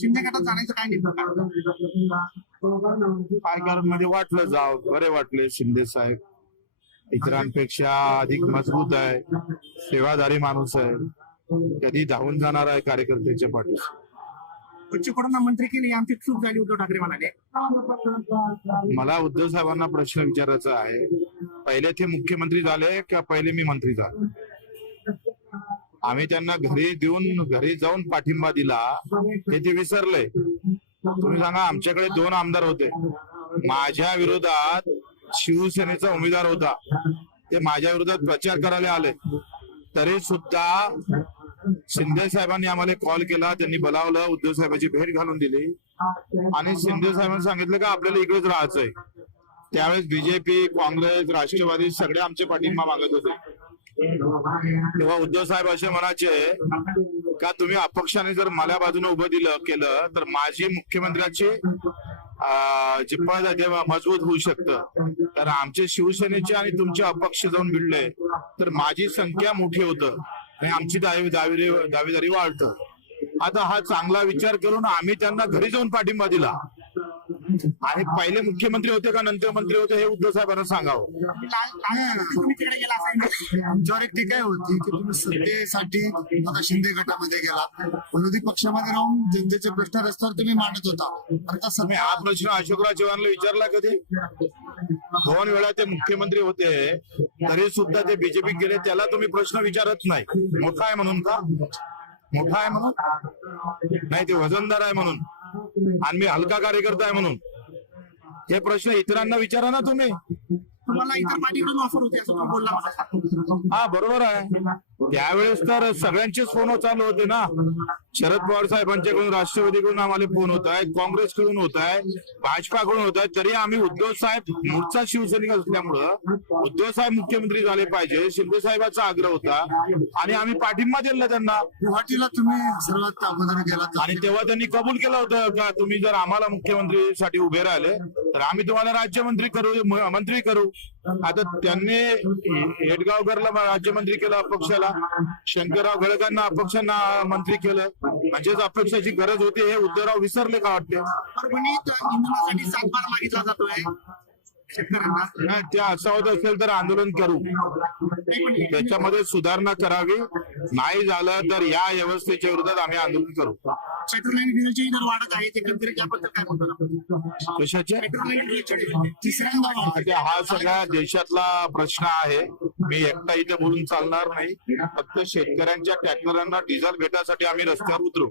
शिंदे गटात जाण्याचं काय नेमकं मध्ये वाटलं जाव बरे वाटले शिंदे साहेब इतरांपेक्षा अधिक मजबूत आहे, सेवाधारी माणूस आहे, कधी धावून जाणार आहे कार्यकर्त्याच्या पाठीशी. बच्चूकडून मंत्री केली आमची चूक झाली उद्धव ठाकरे म्हणाले. मला उद्धव साहेबांना प्रश्न विचारायचा आहे, पहिले ते मुख्यमंत्री झाले का पहिले मी मंत्री झालो? आम्ही त्यांना घरी जाऊन पाठिंबा दिला हे ते विसरले. तुम्ही सांगा, आमच्याकडे 2 आमदार होते, माझ्या विरोधात शिवसेनेचा उमेदवार होता, ते माझ्या विरोधात प्रचार करायला आले, तरी सुद्धा शिंदे साहेबांनी आम्हाला कॉल केला, त्यांनी बोलावलं, उद्धव साहेबांची भेट घालून दिली आणि शिंदे साहेबांनी सांगितलं का आपल्याला इकडेच राहायचंय. त्यावेळेस बीजेपी, काँग्रेस, राष्ट्रवादी सगळे आमचे पाठिंबा मागत होते. तेव्हा उद्धव साहेब असे म्हणायचे का तुम्ही अपक्षाने जर मला बाजूने उभं केलं तर माझी मुख्यमंत्र्याची जे पद आहे ते मजबूत होऊ शकतं. तर आमचे शिवसेनेचे आणि तुमचे अपक्ष जाऊन भिडले तर माझी संख्या मोठी होतं आणि आमची दावेदारी वाढतं. आता हा चांगला विचार करून आम्ही त्यांना घरी जाऊन पाठिंबा दिला आणि पहिले मुख्यमंत्री होते का नंतर मंत्री होते हे उद्धव साहेबांना सांगावं. तुम्ही तिकडे गेला असाल. आमच्यावर एक टीका होती की तुम्ही सत्तेसाठी आता शिंदे गटामध्ये गेलात, विरोधी पक्षामध्ये राहून जनतेचे प्रश्न रस्त्यावर तुम्ही मांडत होता. आता तुम्ही हा प्रश्न अशोकराव चव्हाणला विचारला कधी? 2 वेळा ते मुख्यमंत्री होते तरी सुद्धा ते बीजेपी गेले, त्याला तुम्ही प्रश्न विचारत नाही. मोठा आहे म्हणून का? मोठा आहे म्हणून नाही, ते वजनदार आहे म्हणून आणि मी हलका कार्यकर्ता आहे म्हणून. हे प्रश्न इतरांना विचारा ना तुम्ही. तुम्हाला इतर पार्टीकडून ऑफर होते असं तुम्ही बोलला मला. हा बरोबर आहे, त्यावेळेस तर सगळ्यांचेच फोन चालू होते ना. शरद पवार साहेबांच्याकडून, राष्ट्रवादीकडून आम्हाला फोन होत आहे, काँग्रेसकडून होत आहे, भाजपाकडून होत आहे, तरी आम्ही उद्धव साहेब मूळचा शिवसैनिक असल्यामुळं उद्धव साहेब मुख्यमंत्री झाले पाहिजे शिंदे साहेबांचा आग्रह होता आणि आम्ही पाठिंबा दिला त्यांना. गुवाहाटीला तुम्ही सर्वात अगोदर गेलात आणि तेव्हा त्यांनी कबूल केलं होतं का तुम्ही जर आम्हाला मुख्यमंत्रीसाठी उभे राहिले तर आम्ही तुम्हाला राज्यमंत्री करू, मंत्री करू. आता त्यांनी हेडगावकरला राज्यमंत्री केलं अपक्षाला, शंकरराव गळकांना अपक्षांना मंत्री केलं, म्हणजेच अपक्षाची गरज होती हे उद्धवराव विसरले का वाटते? परभणीत इंधनासाठी 7 बार मागितला जातोय शेतकऱ्यांना. त्या असं होत असेल तर आंदोलन करू, त्याच्यामध्ये सुधारणा करावी. नाही झालं तर या व्यवस्थेच्या विरोधात आम्ही आंदोलन करू. पेट्रोल आणि डिझेलचे दर वाढत आहे, ते एकंदरीत त्याबद्दल काय म्हणतो? कशाचे? पेट्रोल आणि डिझेलचे तिसऱ्यांदा हा सगळ्या देशातला प्रश्न आहे. मी एकटा इथे बोलून चालणार नाही. फक्त शेतकऱ्यांच्या ट्रॅक्टरांना डिझेल भेटासाठी आम्ही रस्त्यावर उतरू.